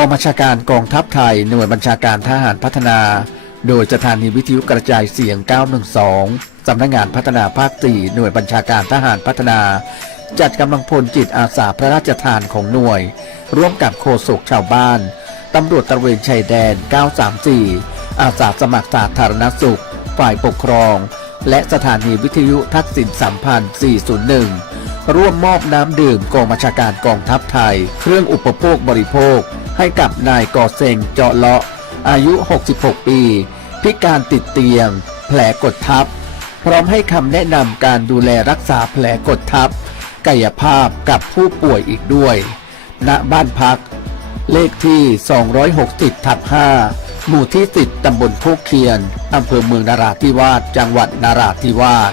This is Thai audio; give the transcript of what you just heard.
องบัญชาการกองทัพไทย หน่วยบัญชาการทหารพัฒนา โดยสถานีวิทยุกระจายเสียง 912 สำนักงานพัฒนาภาค 4 หน่วยบัญชาการทหารพัฒนา จัดกำลังพลจิตอาสาพระราชทานของหน่วย ร่วมกับโฆษกชาวบ้านตำรวจตระเวนชายแดน 934 อาสาสมัครสาธารณสุข ฝ่ายปกครอง และสถานีวิทยุทักษิณสัมพันธ์ 401 ร่วมมอบน้ำดื่มกองบัญชาการกองทัพไทย เครื่องอุปโภคบริโภค ให้กับนายกอเซงเจาะเลาะ อายุ 66 ปี พิการติดเตียง แผลกดทับ พร้อมให้คำแนะนำการดูแลรักษาแผลกดทับ กายภาพกับผู้ป่วยอีกด้วย ณบ้านพัก เลขที่ 260ทับ5หมู่ที่ 10ตำบลโคกเคียนอำเภอเมืองนาราธิวาสจังหวัดนาราธิวาส